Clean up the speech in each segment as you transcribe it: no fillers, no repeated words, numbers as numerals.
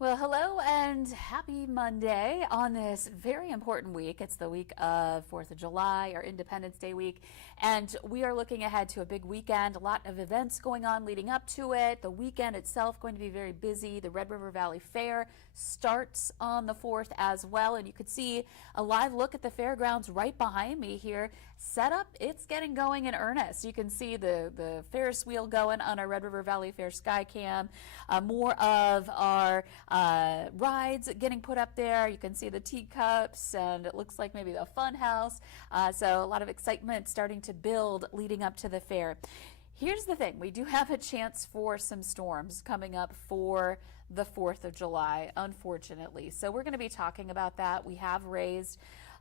Well, hello and happy Monday on this very important week. It's the week of 4th of July, or Independence Day week, and we are looking ahead to a big weekend. A lot of events going on leading up to it. The weekend itself going to be very busy. The Red River Valley Fair starts on the 4th as well, and you could see a live look at the fairgrounds right behind me here. Set up, it's getting going in earnest. You can see the Ferris wheel going on our Red River Valley Fair Skycam. More of our rides getting put up there. You can see the teacups, and it looks like maybe a fun house. So a lot of excitement starting to build leading up to the fair. Here's the thing, we do have a chance for some storms coming up for the 4th of July, unfortunately. So we're going to be talking about that. We have raised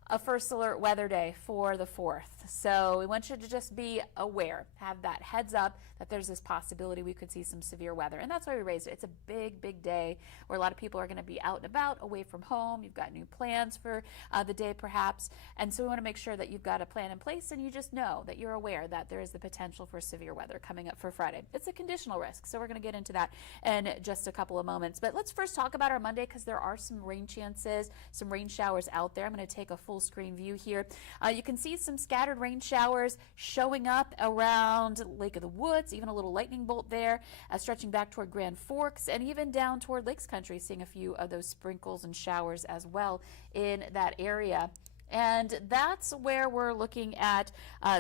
a first alert weather day for the 4th. So we want you to just be aware, have that heads up that there's this possibility we could see some severe weather. And that's why we raised it. It's a big, big day where a lot of people are going to be out and about, away from home. You've got new plans for the day perhaps. And so we want to make sure that you've got a plan in place and you just know that you're aware that there is the potential for severe weather coming up for Friday. It's a conditional risk. So we're going to get into that in just a couple of moments. But let's first talk about our Monday because there are some rain chances, some rain showers out there. I'm going to take a full screen view here. You can see some scattered rain showers showing up around Lake of the Woods, even a little lightning bolt there, stretching back toward Grand Forks and even down toward Lakes Country, seeing a few of those sprinkles and showers as well in that area. And that's where we're looking at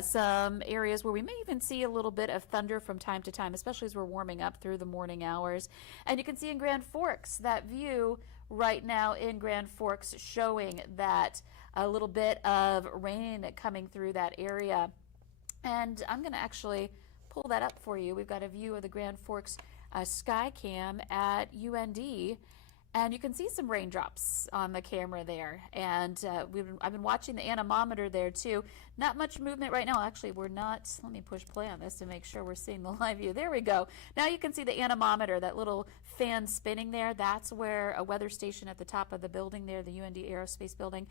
some areas where we may even see a little bit of thunder from time to time, especially as we're warming up through the morning hours. And you can see in Grand Forks, that view right now in Grand Forks showing that a little bit of rain coming through that area. And I'm going to actually pull that up for you. We've got a view of the Grand Forks Skycam at UND. And you can see some raindrops on the camera there. And I've been watching the anemometer there too. Not much movement right now. Actually, we're not. Let me push play on this to make sure we're seeing the live view. There we go. Now you can see the anemometer, that little fan spinning there. That's where a weather station at the top of the building there, the UND Aerospace building,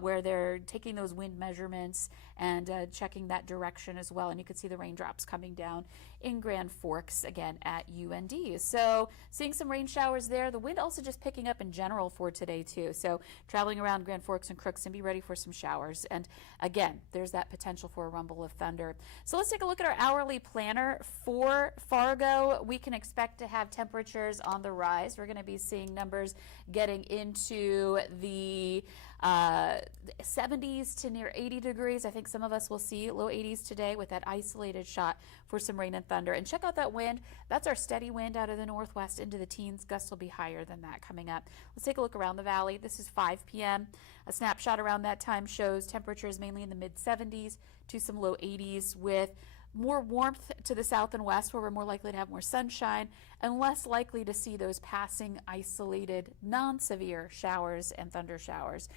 where they're taking those wind measurements and checking that direction as well. And you can see the raindrops coming down in Grand Forks again at UND. So seeing some rain showers there. The wind also just picking up in general for today too. So traveling around Grand Forks and Crookston, be ready for some showers. And again, there's that potential for a rumble of thunder. So let's take a look at our hourly planner for Fargo. We can expect to have temperatures on the rise. We're going to be seeing numbers getting into the 70s to near 80 degrees. I think some of us will see low 80s today with that isolated shot for some rain and thunder. And check out that wind. That's our steady wind out of the northwest into the teens. Gusts will be higher than that coming up. Let's take a look around the valley. This is 5 p.m. A snapshot around that time shows temperatures mainly in the mid 70s to some low 80s with more warmth to the south and west where we're more likely to have more sunshine and less likely to see those passing isolated non-severe showers and thunder showers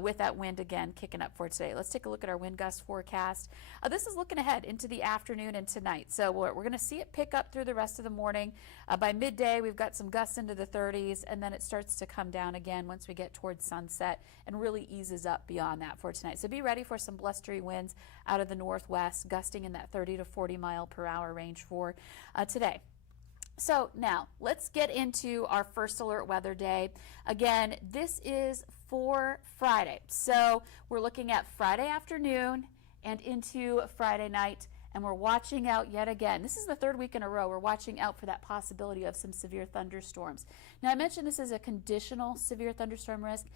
with that wind again kicking up for today. Let's take a look at our wind gust forecast. This is looking ahead into the afternoon and tonight. So we're going to see it pick up through the rest of the morning. By midday we've got some gusts into the 30s and then it starts to come down again once we get towards sunset and really eases up beyond that for tonight. So be ready for some blustery winds out of the northwest gusting in that 30 to 40 mile per hour range for today. So now let's get into our first alert weather day. Again, this is for Friday. So we're looking at Friday afternoon and into Friday night. And we're watching out yet again. This is the third week in a row. We're watching out for that possibility of some severe thunderstorms. Now, I mentioned this is a conditional severe thunderstorm risk.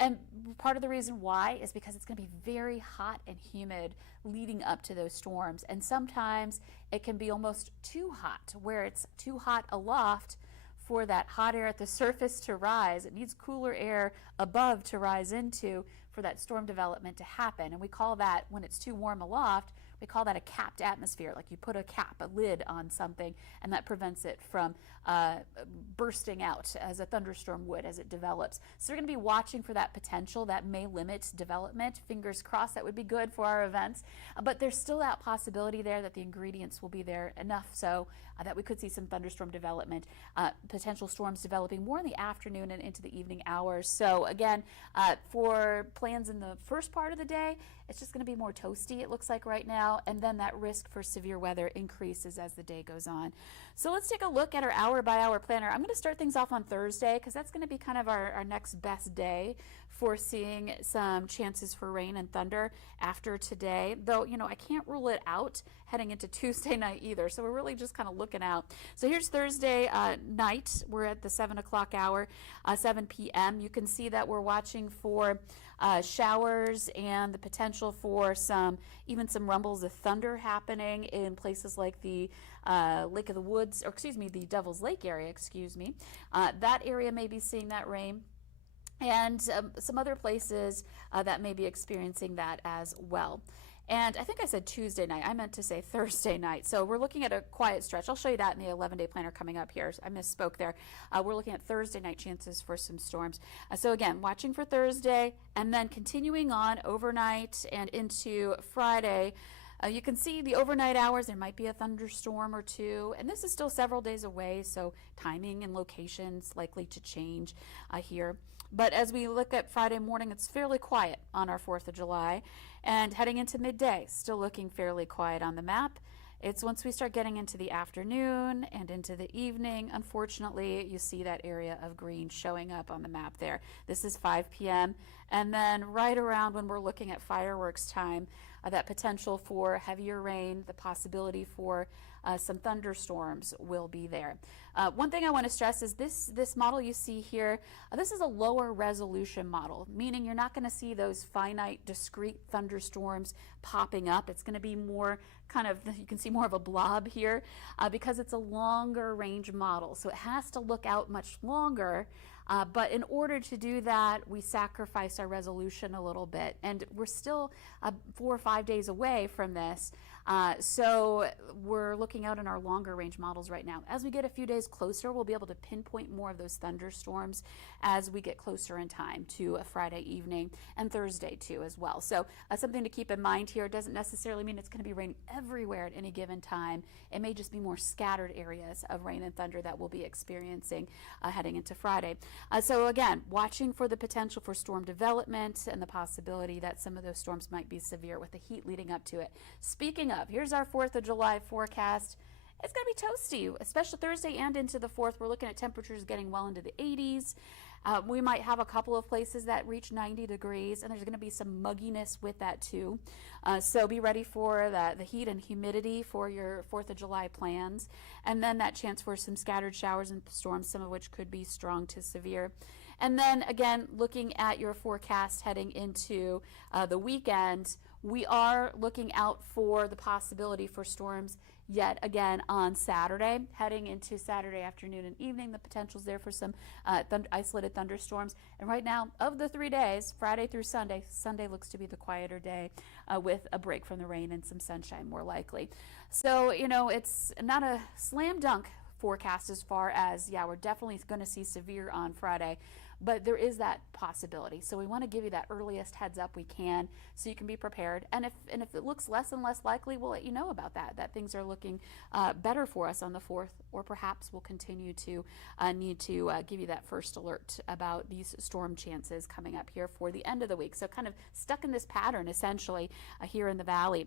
And part of the reason why is because it's going to be very hot and humid leading up to those storms. And sometimes it can be almost too hot, where it's too hot aloft for that hot air at the surface to rise. It needs cooler air above to rise into for that storm development to happen. And we call that, when it's too warm aloft, we call that a capped atmosphere. Like you put a cap, a lid on something, and that prevents it from bursting out as a thunderstorm would as it develops. So we're going to be watching for that potential that may limit development. Fingers crossed, that would be good for our events. But there's still that possibility there that the ingredients will be there enough so that we could see some thunderstorm development, potential storms developing more in the afternoon and into the evening hours. So again, for plans in the first part of the day, it's just going to be more toasty, it looks like right now. out, and then that risk for severe weather increases as the day goes on. So let's take a look at our hour-by-hour planner. I'm going to start things off on Thursday because that's going to be kind of our next best day for seeing some chances for rain and thunder after today. Though, you know, I can't rule it out heading into Tuesday night either. So we're really just kind of looking out. So here's Thursday night. We're at the 7 o'clock hour, 7 p.m. You can see that we're watching for showers and the potential for even some rumbles of thunder happening in places like the Lake of the Woods, or excuse me, the Devil's Lake area, excuse me. That area may be seeing that rain, and some other places that may be experiencing that as well. And I think I said Tuesday night. I meant to say Thursday night. So we're looking at a quiet stretch. I'll show you that in the 11-day planner coming up here. I misspoke there. We're looking at Thursday night chances for some storms. So again, watching for Thursday, and then continuing on overnight and into Friday. You can see the overnight hours. There might be a thunderstorm or two, and this is still several days away, so timing and locations likely to change here. But as we look at Friday morning, it's fairly quiet on our 4th of July, and heading into midday, still looking fairly quiet on the map. It's once we start getting into the afternoon and into the evening, unfortunately, you see that area of green showing up on the map there. This is 5 p.m. And then right around when we're looking at fireworks time, that potential for heavier rain, the possibility for some thunderstorms will be there. One thing I want to stress is this model you see here, this is a lower resolution model, meaning you're not going to see those finite, discrete thunderstorms popping up. It's going to be more kind of, you can see more of a blob here because it's a longer range model. So it has to look out much longer. But in order to do that, we sacrifice our resolution a little bit, and we're still 4 or 5 days away from this. So we're looking out in our longer range models right now. As we get a few days closer, we'll be able to pinpoint more of those thunderstorms as we get closer in time to a Friday evening and Thursday too as well. So something to keep in mind here. It doesn't necessarily mean it's going to be raining everywhere at any given time. It may just be more scattered areas of rain and thunder that we'll be experiencing heading into Friday. So again, watching for the potential for storm development and the possibility that some of those storms might be severe with the heat leading up to it. Speaking of, here's our 4th of July forecast. It's going to be toasty, especially Thursday and into the 4th. We're looking at temperatures getting well into the 80s. We might have a couple of places that reach 90 degrees, and there's going to be some mugginess with that too. So be ready for the heat and humidity for your 4th of July plans, and then that chance for some scattered showers and storms, some of which could be strong to severe. And then again, looking at your forecast heading into the weekend, we are looking out for the possibility for storms yet again on Saturday. Heading into Saturday afternoon and evening, the potential's there for some isolated thunderstorms. And right now, of the 3 days, Friday through Sunday, Sunday looks to be the quieter day with a break from the rain and some sunshine more likely. So, you know, it's not a slam dunk forecast as far as, yeah, we're definitely going to see severe on Friday, but there is that possibility. So we want to give you that earliest heads up we can so you can be prepared. And if it looks less and less likely, we'll let you know about that things are looking better for us on the 4th, or perhaps we'll continue to need to give you that first alert about these storm chances coming up here for the end of the week. So kind of stuck in this pattern essentially here in the Valley.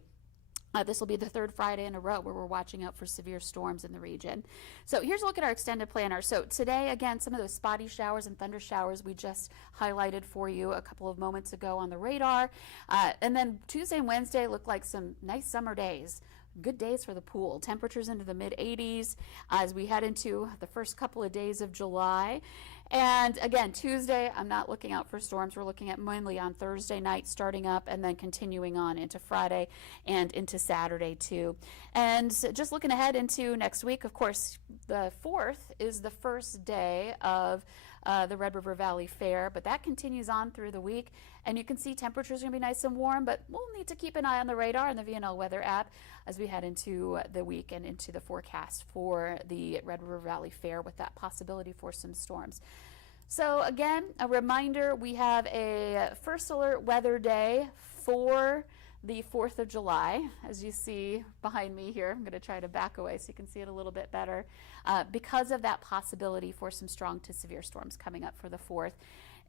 This will be the 3rd Friday in a row where we're watching out for severe storms in the region. So here's a look at our extended planner. So today, again, some of those spotty showers and thunder showers we just highlighted for you a couple of moments ago on the radar. And then Tuesday and Wednesday look like some nice summer days. Good days for the pool. Temperatures into the mid-80s as we head into the first couple of days of July. And again, Tuesday, I'm not looking out for storms. We're looking at mainly on Thursday night starting up and then continuing on into Friday and into Saturday too. And just looking ahead into next week, of course, the 4th is the first day of the Red River Valley Fair, but that continues on through the week. And you can see temperatures are going to be nice and warm, but we'll need to keep an eye on the radar and the VNL weather app as we head into the week and into the forecast for the Red River Valley Fair with that possibility for some storms. So again, a reminder, we have a first alert weather day for the 4th of July, as you see behind me here. I'm going to try to back away so you can see it a little bit better because of that possibility for some strong to severe storms coming up for the 4th.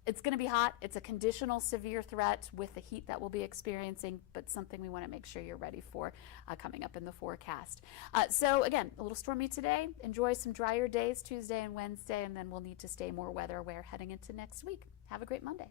It's going to be hot. It's a conditional severe threat with the heat that we'll be experiencing, but something we want to make sure you're ready for coming up in the forecast. So again, a little stormy today. Enjoy some drier days Tuesday and Wednesday, and then we'll need to stay more weather aware heading into next week. Have a great Monday.